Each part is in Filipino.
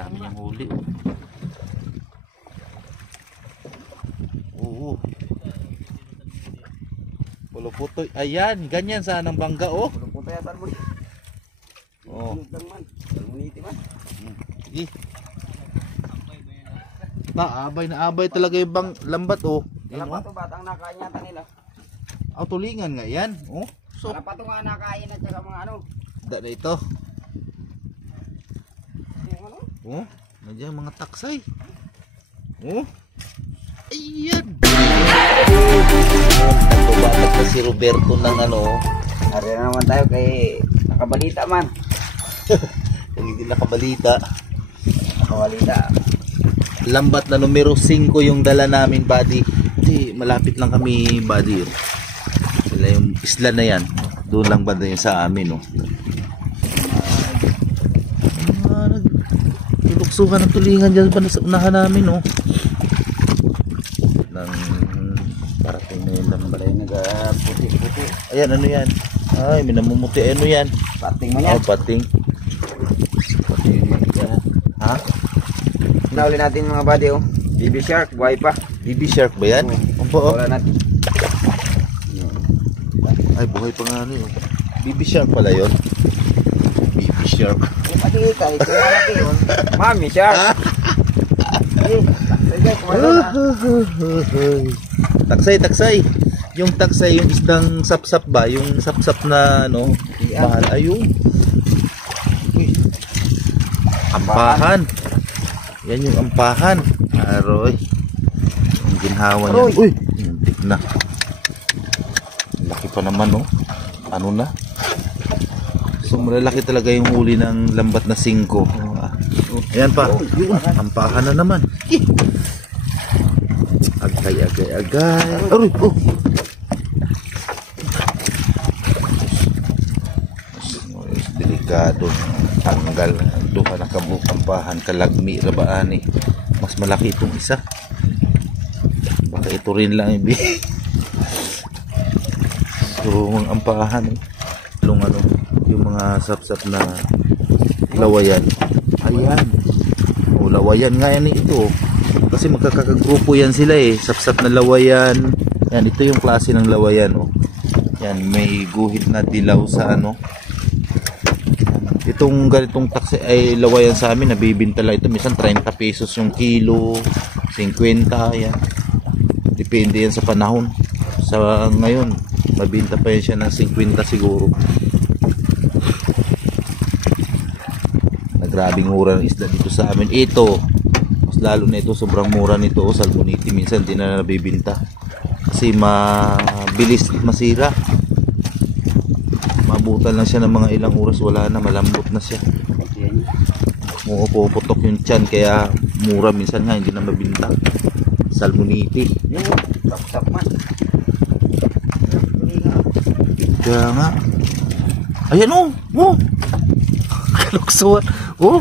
Dami niyang huli. Oo. Puluputoy. Ayan, ganyan sana ang bangga oh. Puluputoy at salmon. Oh. Salmoniti man. Sige. Abay na abay talaga yung bang lambat oh. Wala pa ito batang nakain yata nila. Tulingan nga yan. Oh. So, Wala pa ito nga nakain at saka mga ano. da na ito. Yung ano? Oh, nandiyan mga taksay. Oh. Ayan. Nagbabat na si Roberto ng ano. Ari na naman tayo kay nakabalita man. Kung hindi nakabalita. Nakabalita. Lambat na numero 5 yung dala namin, buddy. Hindi, malapit lang kami, buddy. Sila yung isla na yan. Doon lang banda yun sa amin, oh. Nagtuluksuhan ng tulingan dyan pa sa unahan namin, oh. Nang parating na yun lang pala yung Nag-puti-puti. ayan, ano yan? Ay, may namumuti. Ano yan? Pating man yan. Oh, pating. Pating yan. Ha? Nauli natin mga buddy oh. Baby shark, buhay pa. BB shark ba yan? Oh. Wala natin. Ay, buhay pa nga ano yun. BB shark pala yun. BB shark. Kung makikita, ito yung malaki yun. Mami shark. Sige, kumain na. Taksay, taksay. Yung taksay, yung isdang sapsap ba? Yung sapsap na ano, mahal. Ayun. Uy. Ampahan. Yan yung ampahan. Aroy. Yung ginhawa niya. Uy, hintik na. Laki pa naman, no? Ano na? So, malalaki talaga yung huli ng lambat na 5. Ayan pa. Yun, ampahan na naman. Agay, agay, agay. Aroy, oh. Delikado. Tanggal. Duha na kabukampahan. Kalagmi, rabaan eh. Mas malaki itong isa. Baka ito rin lang ibi. So, ang ampahan eh. Yung mga sapsap na lawayan. Ayan. O, lawayan nga yan ito. Kasi magkakagrupo yan sila eh. Sapsap na lawayan. Yan, ito yung klase ng lawayan. Oh. Yan, may guhit na dilaw sa ano. Itong ganitong taksi ay lawayan sa amin. Nabibinta lang ito. Minsan 30 pesos yung kilo. 50. Yan. Depende yan sa panahon. Sa ngayon, mabinta pa yan siya ng 50 siguro. Grabing mura ng isda dito sa amin. Ito, mas lalo na ito, sobrang mura nito. Salmoniti, minsan di na nabibinta kasi mabilis masira. Mabutan lang siya ng mga ilang oras, wala na, malambot na siya. Puputok yung tiyan, kaya mura minsan nga, hindi na mabinta. Salmoniti. Tap-tap man. Kaya nga. Ayan oh, oh. Kaluksuan. Oh,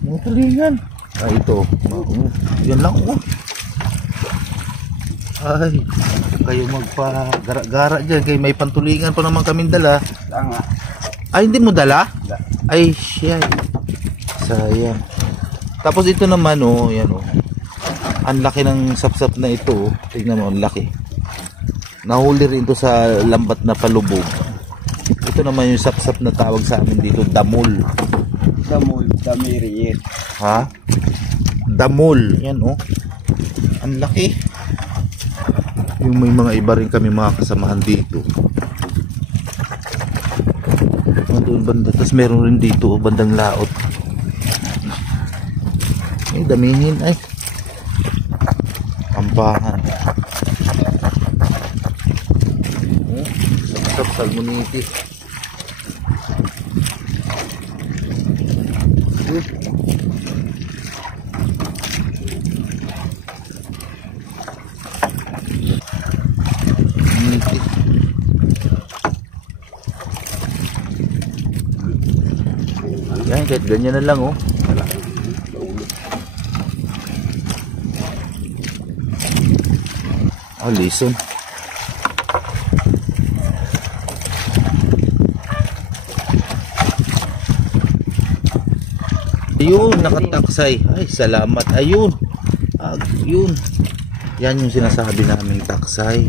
mga tulingan. Ay, ito. Yan lang, oh. Ay, kayo magpa-gara-gara dyan. Kaya may pantulingan pa naman kaming dala. Tanga. Ay, hindi mo dala? Ay, shit. Sayang. Tapos ito naman, oh. Yan, oh. Ang laki ng sapsap na ito, oh. Tignan mo, ang laki. Nahuli rin ito sa lambat na palubog. Ito naman yung sapsap na tawag sa amin dito, damul. Damul, damiriit. Ha? Damul. Yan oh. Ang laki. Yung may mga iba rin kami mga kasamahan dito. Doon banda. Tapos meron rin dito, bandang laot. Ay, damihin ay. Ampahan. Oh, sapsap salmoniti. Yan, kahit ganyan na lang oh. Oh, listen. Ayun, nakataksay. Ay, salamat. Ayun. Yun. Yan yung sinasabi namin taksay.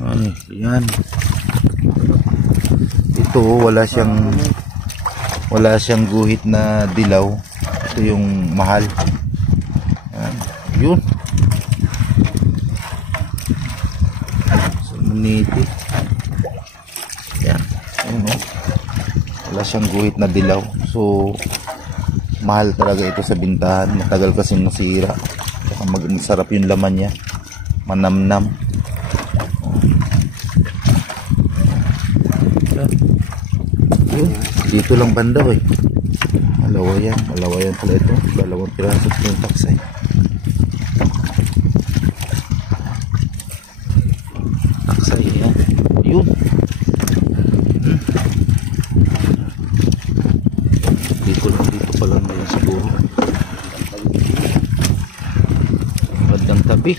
Ay, yan. Ito, wala siyang guhit na dilaw. Ito yung mahal. Yan. Yun. Salmoniti. Yan. Ayun, oh. Wala siyang guhit na dilaw. So, mahal talaga ito sa bintahan. Matagal kasing nasira. Saka masarap yung laman niya. Manamnam. Yun. Dito lang banda eh. Malawayan. Malawayan pala ito. 2 piraso yung taksay. Taksay yan. Yun. Dito pa lang yun siguro. Bandang tabi.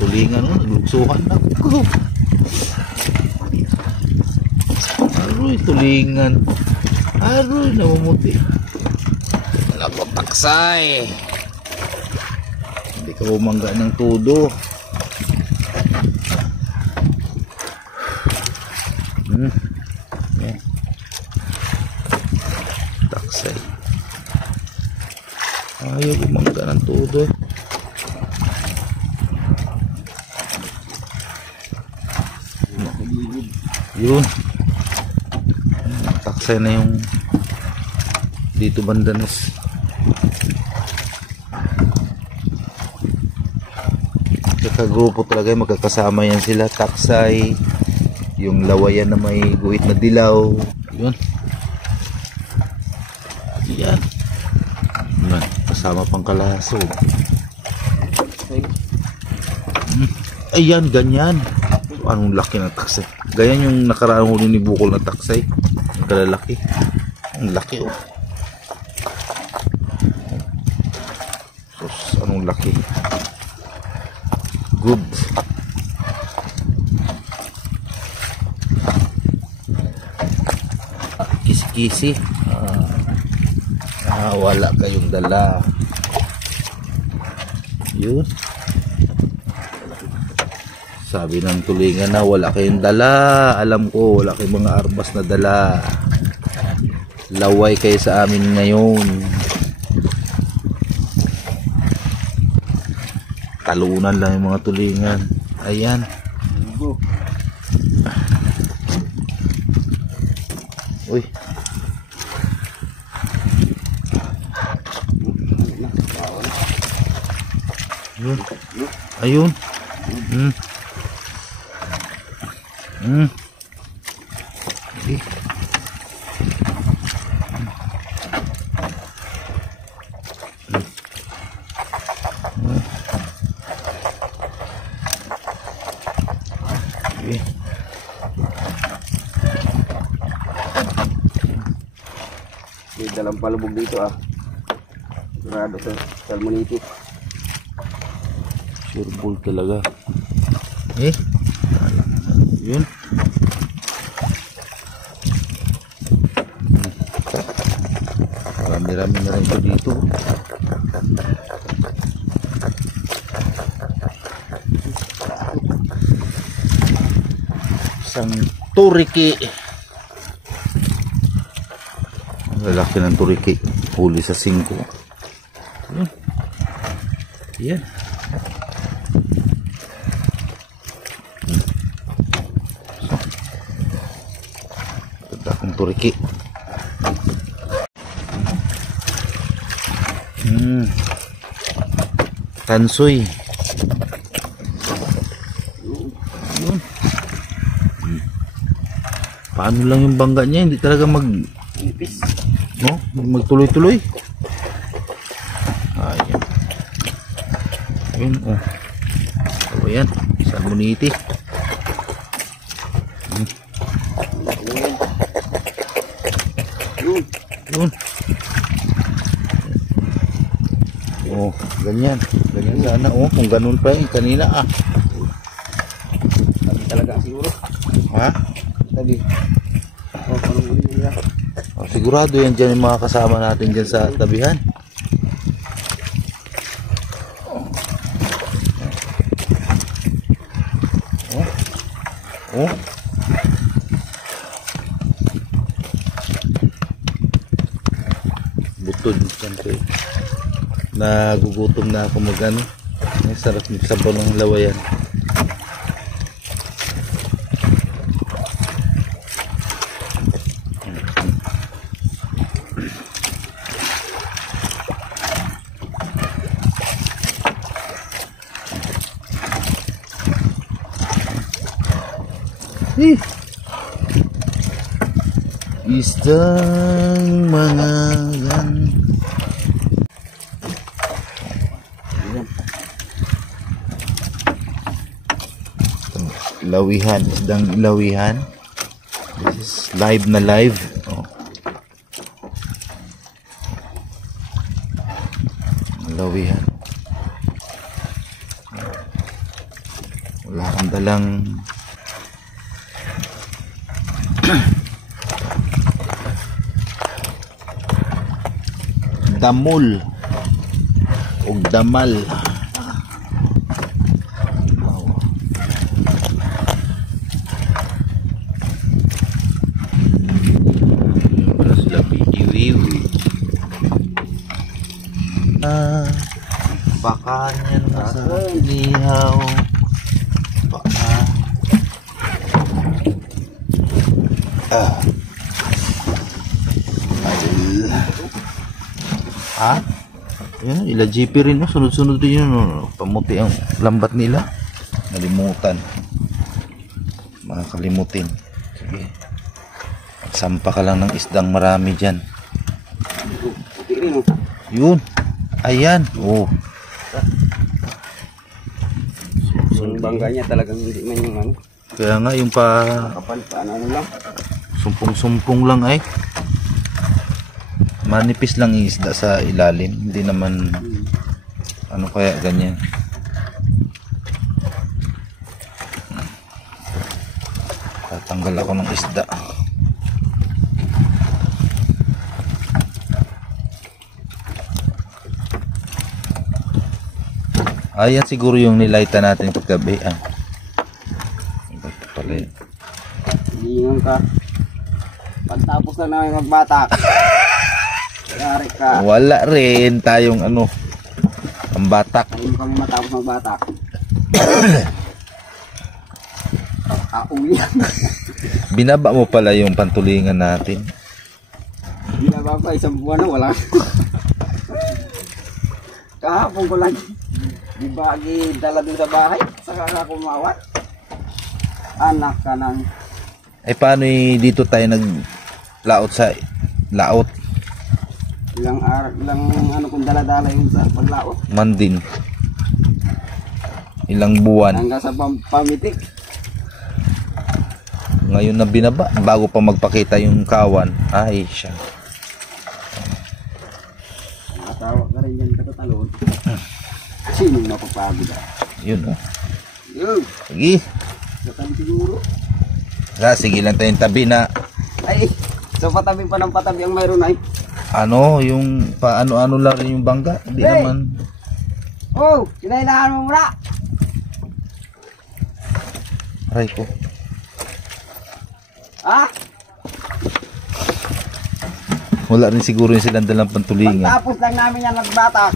Tulingan mo. Naglugsukan na ko. Aroy, tulingan. Aroy, namumuti. Alam taksay. Hindi ka bumangga ng tudo. Yan. Taksay. Ayaw bumangga ng tudo. Yun. Taksay na yung dito bandanas. Kakagrupo talaga, magkakasama yan sila. Taksay, yung lawayan na may guhit na dilaw. Yun. Yan. Yan. Kasama pang kalaso. Ayan, ganyan. Anong laki ng taksay. Ganyan yung nakaraang huli ni Bukol na taksay. Ang kalalaki. Ang laki oh. Sus, anong laki. Good. Kisi-kisi. Wala kayong dala. Yun. Sabi ng tulingan na wala kayong dala. Alam ko wala kayong mga arbas na dala. Laway kayo sa amin ngayon. Talunan lang yung mga tulingan. Ayan. Uy. Ayun. Ayun. Okay. Okay. May dalang palubog dito ah. Sigurado sa salmoniti. Sure bull talaga. Yun. Marami-rami na rin ito dito. Isang turiki. Ang lalaki ng turiki. Huli sa 5. Yan. Akong turiki. Tansoy. Yun. Paano lang yung bangga niya, hindi talaga magtuloy-tuloy. Ayan. Yun oh. So ayan, salmoniti. Yun. Oh, ganyan. Ganyan sana oh, kung ganun pa yung kanina ah. Sabi talaga siguro. Ha? Sabi. Oh, parang uli nila. Oh, Sigurado yan dyan yung mga kasama natin dyan sa tabihan. Oh. Butod siyempre. Nagugutom na ako mag-ano. Ay, sarap magsabaw ng lawayan. Isdang mga yan. Lawihan, isdang lawihan. This is live na live. Oh. Lawihan. Wala kang dalang damol o damal. Wala sila piiwiwi. Baka niyan sa inihaw. Baka ha? Yan, ila GP rin, no? Sunod-sunod din yun, no? Pamuti ang lambat nila. Nalimutan. Makakalimutin. Sige. Sampa ka lang ng isdang marami dyan. Yun. Ayan. Oh. Yung bangga niya talagang hindi man yung ano. Kaya nga yung Kapal pa ano lang. sumpong-sumpong lang ay. Manipis lang yung isda sa ilalim, hindi naman ano kaya ganyan. Tatanggal ako ng isda. Ayan siguro yung nilaita natin paggabi. Ito pala yun. Hilingan ka. Pagtapos na namin magbatak. Yari ka. Wala rin tayong ano, ang batak. Ayun kami matapos magbatak. Uwi. Binaba mo pala yung pantulingan natin. Binaba pa isang buwan na wala. Kahapon ko lang. Di ba dala din sa bahay? Saka ka kumawat. Anak ka ng... Eh paano dito tayo naglaot sa laot? Ilang ano kung dala-dala yung sa paglaot. Mandin. Ilang buwan. Hanggang sa pamitik. Ngayon na binaba bago pa magpakita yung kawan. Ay siya. Nakatawa ka rin dyan katatalon. Sinong mapapagod ah? Yun oh. Yun. Sige. Katabi siguro. Sige lang tayong tabi na Ay, so patabi pa ng patabi ang mayroon ay. ano yung paano-ano lang rin yung bangga. Hindi Hey! naman. Oh, kinailangan mo muna. Aray ko. Ha? Wala rin siguro yung silang dalang pantulingan. Pagtapos lang namin yan nagbatak.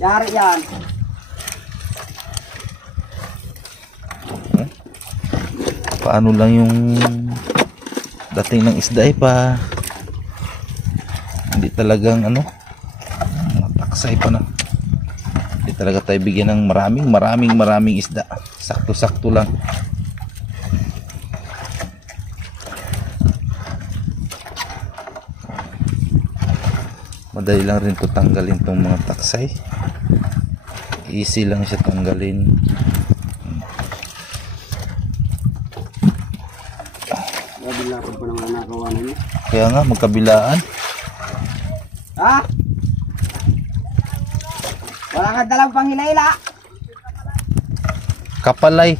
Yari yan. Paano lang yung dating ng isda pa. Hindi talagang ano, mataksay pa na. Hindi talaga tayo bigyan ng maraming isda. Sakto-sakto lang. Madali lang rin to tanggalin tong mga taksay. Easy lang siya tanggalin. Lapad pa naman nakawa na niya. Kaya nga magkabilaan. Ha? Wala ka dalang panghilaila. Kapalay.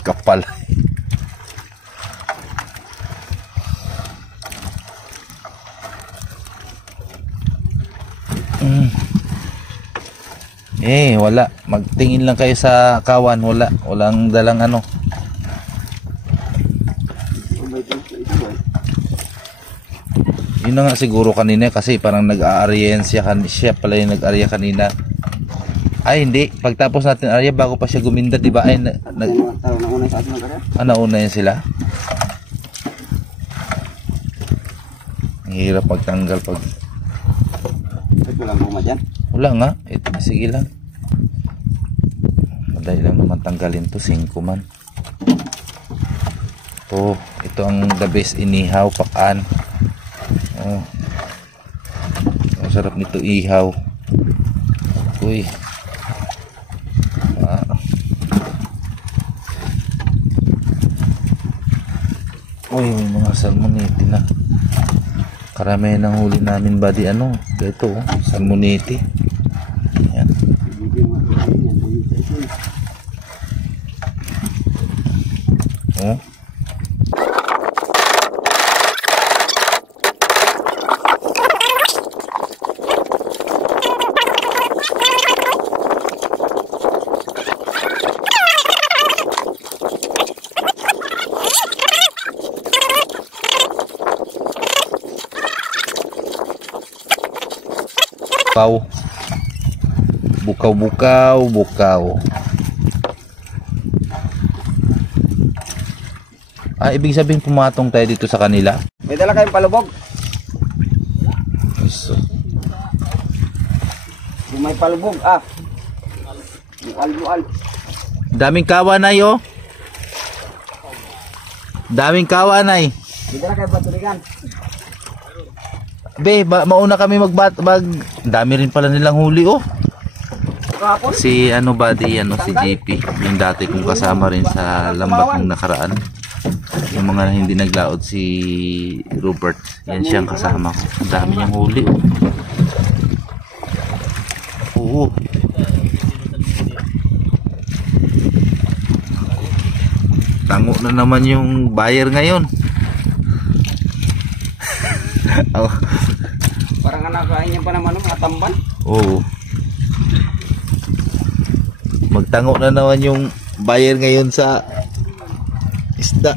Kapalay. Wala. Magtingin lang kayo sa kawan. Wala. Walang dalang ano. Yun na nga siguro kanina kasi parang nag-aaryan siya pala yung nag-arya kanina. Ay hindi, pagtapos natin arya bago pa siya guminda, di ba? Ay nauna yan sila. Ang hirap pagtanggal pag Ito lang buma dyan. wala nga, ito sige lang. Madali lang naman tanggalin to, 5 man. Ito ang the best inihaw, pakaan. Ang sarap nito ihaw. Uy. Uy, may mga salmonite na. Karamihan ng huli namin buddy ito salmonite. Ayan. Bukaw. Ibig sabihin pumatong tayo dito sa kanila. May dala kayong palubog? So, Kung may palubog, Bual. daming kawanay Daming kawanay. May dala kayong batuligan? Mauna kami dami rin pala nilang huli Kahapon? Si buddy, si JP, yung dati kong kasama rin sa lambat ng nakaraan. Yung mga hindi naglaot si Robert, yan siyang kasama ko. Ang dami niyang huli. Oo. Tango na naman yung buyer ngayon. Parang nakain niya pa naman mga tamban. Oo. Magtango na naman yung buyer ngayon sa isda.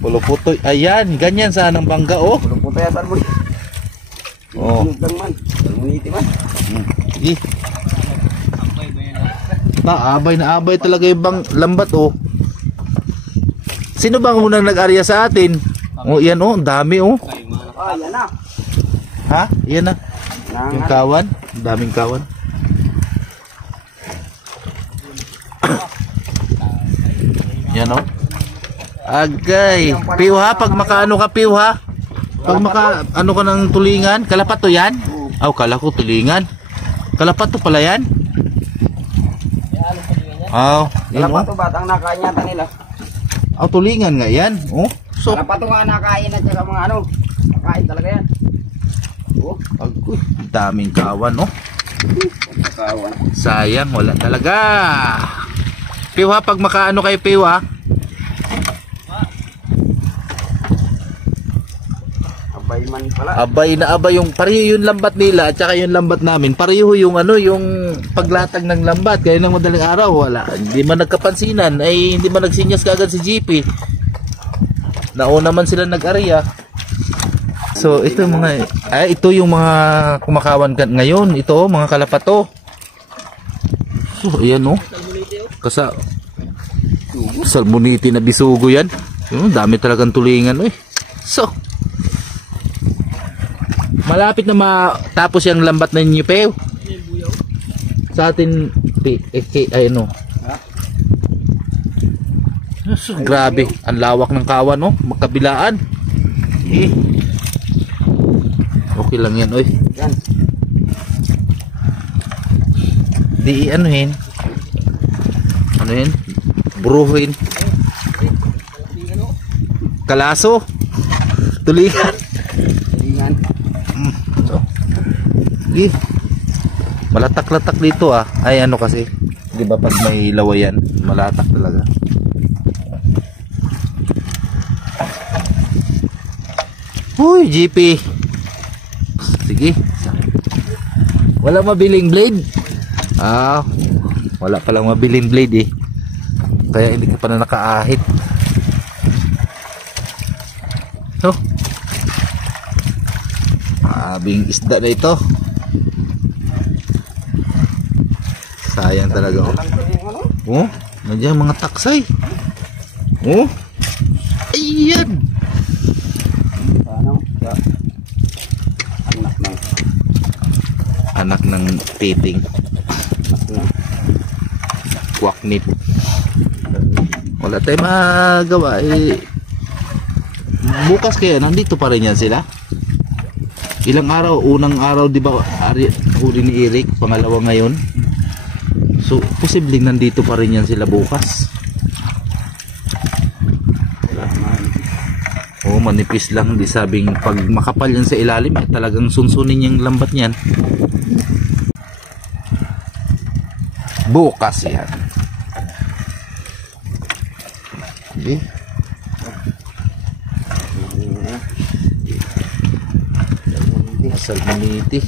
Puluputoy. Ayan, ganyan sana ang bangga Puluputoy at salmon. Salmonite man. Abay na abay talaga yung lambat Sino bang unang nag-arya sa atin? Yan dami Yan na. Ha? Yan na. Yung kawan, daming kawan. Yan Agay. Piw ha, pag makaano ka piw ha. Pag makaano ka ng tulingan, kalapat to yan? Kala ko tulingan. Kalapat to pala yan? Kalapat to batang nakain yata nila. Tulingan nga yan. So, kalapat to nga nakain at saka mga nakain talaga yan. Agoy, daming kawan Kawan. Sayang, wala talaga. Piw ha, pag makaano kayo piw ha. Abay man pala. Abay na abay yung pareho yung lambat nila at saka yung lambat namin. Pareho yung yung paglatag ng lambat. Kaya ng madaling araw wala. Hindi man nagkapansinan ay hindi man nagsinyas kaagad si GP. Nauna man sila nag-arya. So ito ito yung mga kumakawan ngayon. Ito mga kalapato. So ayan salmonite na bisugo yan. Dami talagang tulingan So malapit na matapos yung lambat na ninyo Pew. Sa atin So, grabe, ang lawak ng kawan magkabilaan. Okay lang yan Yan. Di buruhin. Kalaso. Tulingan. Malatak-latak dito Ay kasi, 'di ba pag may lawayan, malatak talaga. Huy, GP. Sige. Wala mabiling blade? Ah, wala palang mabiling blade eh. Kaya hindi ka pa na nakaahit. So, abing isda na ito. Sayang talaga oh. Oh, nandiyan mga taksay. Oh. Ayan. Ano? Anak ng titing. Kwaknip. Wala tayong magawa eh. Bukas kaya nandito pa rin yan sila. Ilang araw, unang araw di ba huli ni Eric, pangalawa ngayon. So posibleng nandito pa rin yan sila bukas. Oh, manipis lang, di sabing pag makapal yan sa ilalim eh, talagang sunsunin yung lambat niyan. Bukas yan. Okay. Salmoniti.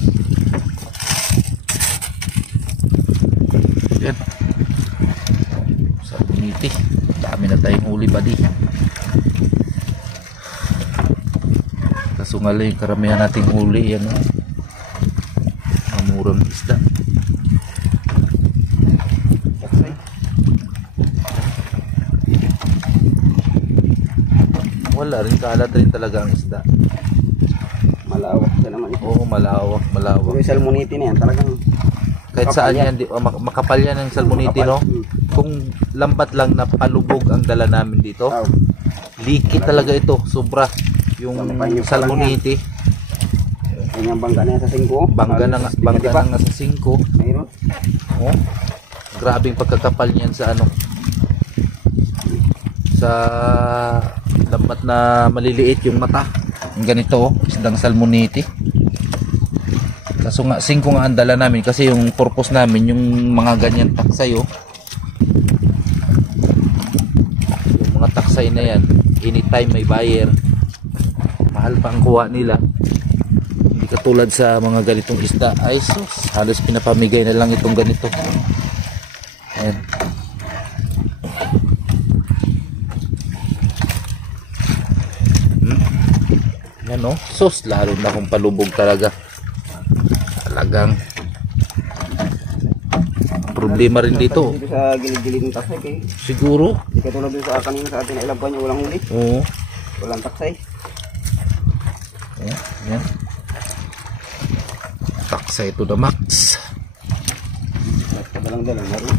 Yan. Salmoniti. Dami na tayong huli ba di? Kaso nga lang yung karamihan nating huli yan. Mamurang isda. Wala rin, kalat rin talaga ang isda. Malawak siya naman ito. Oo, malawak. Pero yung salmoniti na yan, talagang kahit saan yan, makapal yan ang salmoniti, no? Kung lambat lang na palubog ang dala namin dito, liki talaga ito, sobra. Yung salmoniti. Yung bangga na yan sa 5. Bangga na nga sa 5. Mayroon. Oh, grabing pagkakapal niyan sa ano. Sa lambat na maliliit yung mata. Yung ganito, isdang salmoniti. Kaso nga 5 nga ang dala namin kasi yung purpose namin yung mga ganyan taksay oh. Yung mga taksay na yan, anytime may buyer. Mahal pa ang kuha nila. Hindi katulad sa mga ganitong isda. Ay sus, halos pinapamigay na lang itong ganito. Ayan. Yan o, sus, lalo na kung palubog talaga. Talagang problema rin dito. Dito sa gilid-gilid ng taksay kay. Siguro. Hindi katulad dito sa kanina sa atin na ilang pa niya walang huli. Oo. Walang taksay. Yan. Taksay to the max. Padalang-dalang laro.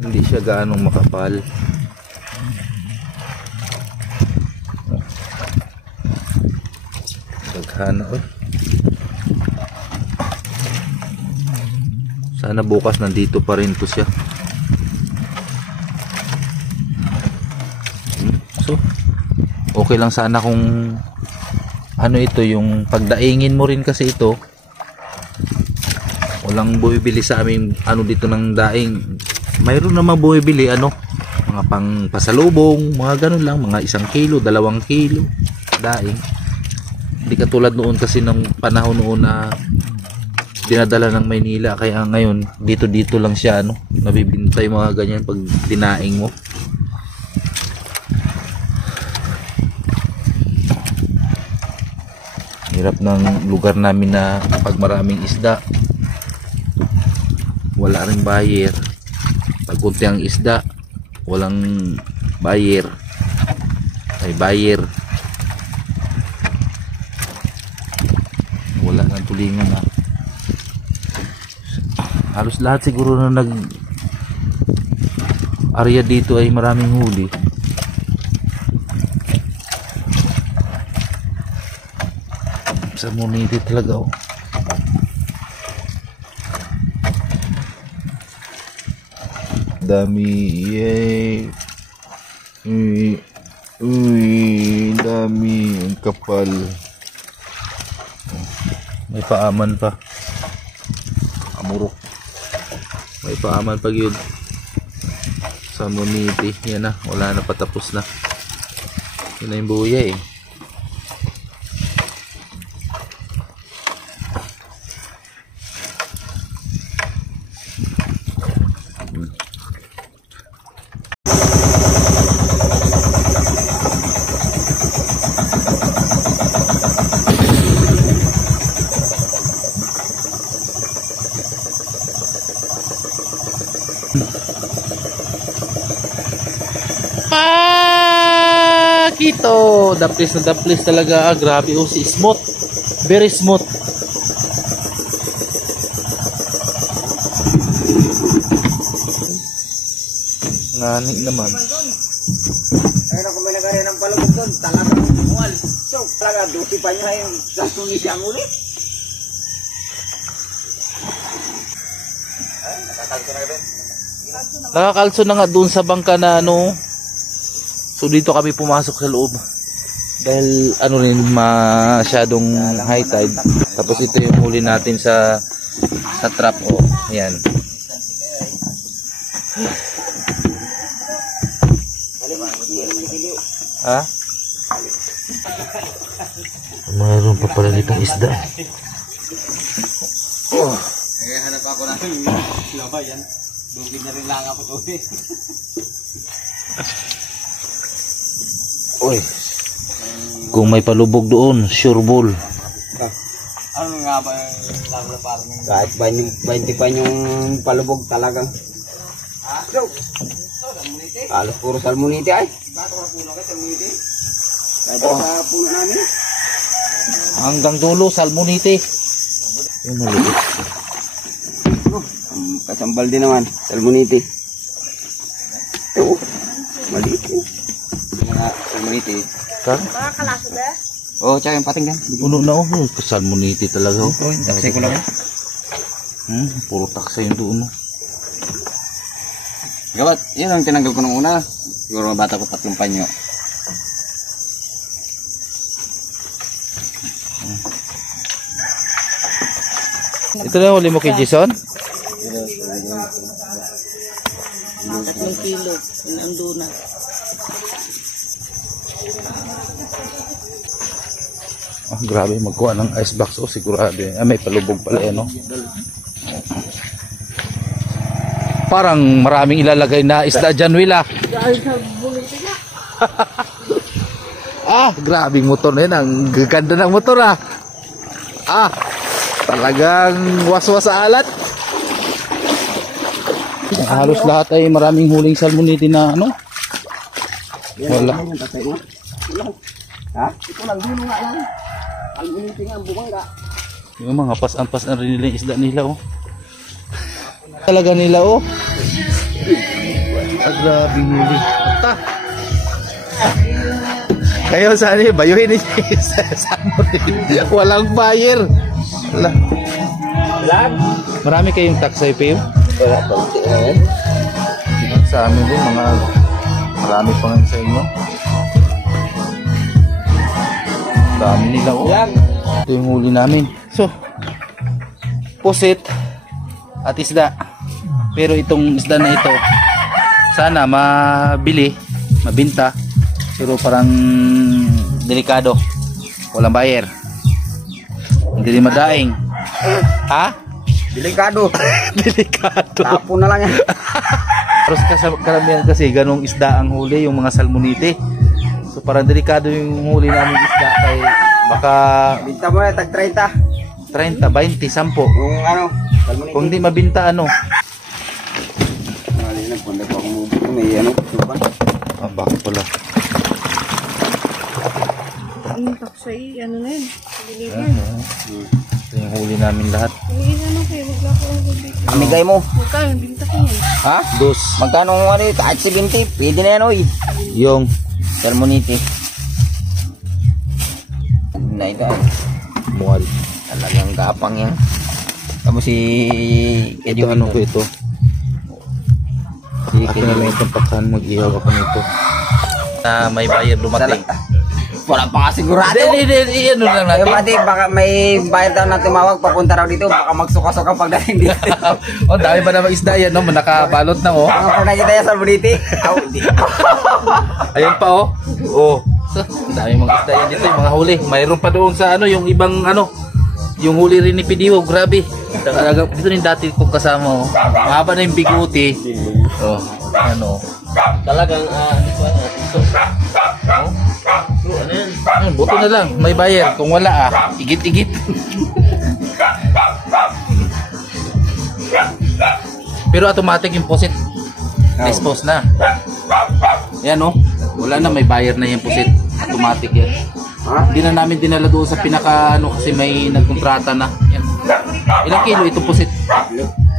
Hindi siya gaanong makapal. Daghana oy. Sana bukas nandito pa rin to siya. So, okay lang sana kung ano ito, yung pagdaingin mo rin kasi ito. Walang bumibili sa amin ano dito ng daing. Mayroon naman bumibili ano, mga pang pasalubong, mga ganun lang, mga 1 kilo, 2 kilo daing. Hindi katulad noon kasi ng panahon noon na dinadala ng Maynila, kaya ngayon dito lang siya ano, nabibintay mga ganyan pag dinaing mo. Hirap ng lugar namin na pag maraming isda wala ring buyer, pag kunti ang isda walang buyer, ay buyer, wala nang tulingan na. Halos lahat siguro na nag area dito ay maraming huli. Sa moniti talaga oh. Dami yay. Uy, dami ang kapal. May paaman pa. Amurok. May paaman pa yun. Sa moniti. Yan na. Wala na, patapos na. Yun na yung buya eh. ito. Daplis na daplis talaga. Ah, grabe. Oh, si smooth. Very smooth. Ngani naman. Ayun ako may nagari ng palubog doon. Talagang mual. So, talaga, duty pa niya yung sasuni siyang ulit. Nakakalso na nga doon sa bangka na ano. So dito kami pumasok sa loob. Dahil ano rin masyadong high tide. Tapos ito yung huli natin sa trap. Oh, ayan. Ha? Mayroon pa pala ditong isda. Oh. Eh, hanap ako na labayan. Dugin na rin lang ako to. Uy. Kung may palubog doon, sure ball. Ano nga ba yung laro parang kahit 20 pa yung palubog talagang. So, alas puro salmonite ay. Bato ka puno ka salmonite. Kahit sa puno namin. Hanggang dulo, salmonite. Yung maliit. Kasambal din naman, salmonite. Ito, maliit yun. Mga salmonite. Ka? Mga kalaso ba? Oo, tsaka yung pating yan. Puno na oh. Salmonite talaga oh. Oo, taksay ko lang. Puro taksa yung doon oh. Gawat, yun ang tinanggal ko nung una. Siguro bata ko 3 panyo. Ito na huli mo kay Jason? 3 kilo. Nando na. Ah, grabe magkuha ng ice box oh, sigurado. Ah, may palubog pala eh, no? Parang maraming ilalagay na isda dyan, Willa. Dahil sa buliti na. Ah, grabing motor na yun. Ang gaganda ng motor ah. Ah, talagang waswas sa alat. Halos lahat ay maraming huling salmonite na ano. Wala. Ha? Ito lang, dulo nga lang. Salmonite nga ang bukang ka. Yung mga pas-ampas na rin nila yung isda nila oh. Talaga nila oh. Ah, grabing huli. Ta. Kayo saan eh, bayuhin niyo sa salmonite. Walang buyer. Wala. Marami kayong taksay pa yun? Wala pa. Sa amin din, mga marami pa nga sa inyo. Dami nila oh. Ito yung huli namin. So, pusit at isda. Pero itong isda na ito, sana mabili, mabinta. Pero parang delikado. Walang buyer. Hindi rin madaing. Ha? Delikado. Delikado. Tapo na lang yan. Pero karamihan kasi ganong isda ang huli, yung mga salmonite. So parang delikado yung huli namin isda kay baka Binta mo yan, tag 30. 30, 20, 10. Yung ano, salmonite. Kung hindi mabinta ano. Mali na, punta ko akong mubito. May ano, supan. Ah, bakit pala? Ang taksay, ano na yun. Deliver. Ito yung huli namin lahat. Hindi ano kayo, maglako ng tubig. Amigay mo. Magkano, binta ko yan. Ha? Dos. Magkano ano yun? Kahit 70. Pwede na yan, oy. Yung Salmonite. Na ito ay. mual. Talagang gapang yan. Tapos si... Ito ano ko ito? Si Akin na lang itong pakhan, mag-ihaw ako nito. Na may buyer dumating. Wala pa nga sigurado. Hindi, ano lang Ay, natin. mati, baka may bayad daw na tumawag papunta raw dito. Baka magsukasok ang pagdating dito. Oh, dami pa naman isda yan, no? Nakabalot na, oh. Baka pag nakita yan sa boniti. Aw, hindi. Ayun pa, oh. Oh. So, dami mga isda yan dito, yung mga huli. Mayroon pa doon sa ano, yung ibang ano, yung huli rin ni Pidiwo, grabe. Dito rin dati kong kasama, oh. Mahaba na yung biguti. Oh, ano. Talagang, ito, oh. Ano yan? Buto na lang, may buyer. Kung wala igit-igit. Pero automatic yung posit. Dispose na. Yan oh. Wala na, may buyer na yung posit. automatic yan. Hindi na namin dinala doon sa pinaka ano kasi may nagkontrata na. Yan. Ilang kilo itong pusit?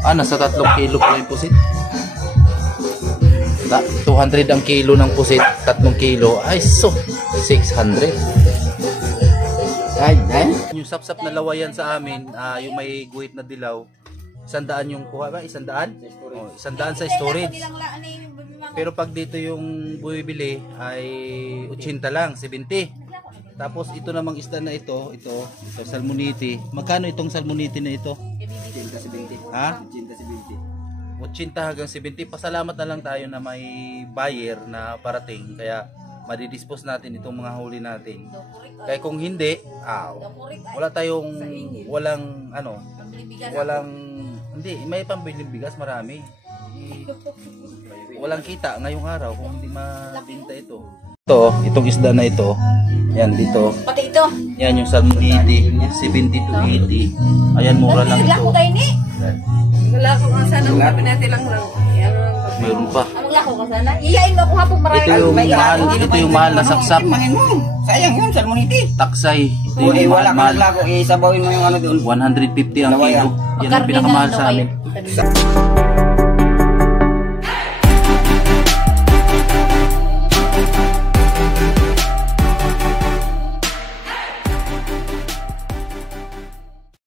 Nasa 3 kilo pala yung pusit. 200 ang kilo ng pusit, 3 kilo. Ay, so 600. Yung sapsap na lawayan sa amin, yung may guhit na dilaw, 100 yung kuha ba? 100? Oh, 100 sa storage. Pero pag dito yung bumibili ay 80 lang, 70. Tapos ito namang isda na ito salmonite. Magkano itong salmonite na ito? 80-70. Ha? 80-70. 80 hanggang 70. Pasalamat na lang tayo na may buyer na parating. Kaya madidispose natin itong mga huli natin. Kaya kung hindi, hindi, may pambiling bigas marami. Walang kita ngayong araw kung hindi mabinta ito. Itong isda na ito, yan dito. Pati ito. Yan yung salmonite, 70 to 80. Ayan, mura lang ito. Wala ko nga sana. Pinati lang lang. Mayroon pa. Ang lako ka sana. Iyain mo ako hapong marami. Ito yung mahal na sapsap. Sayang yun, salmonite. Taksay. Ito yung Wala mahal. kang lako, isabawin mo yung ano doon. 150 ang kilo. Yan ang pinakamahal sa amin.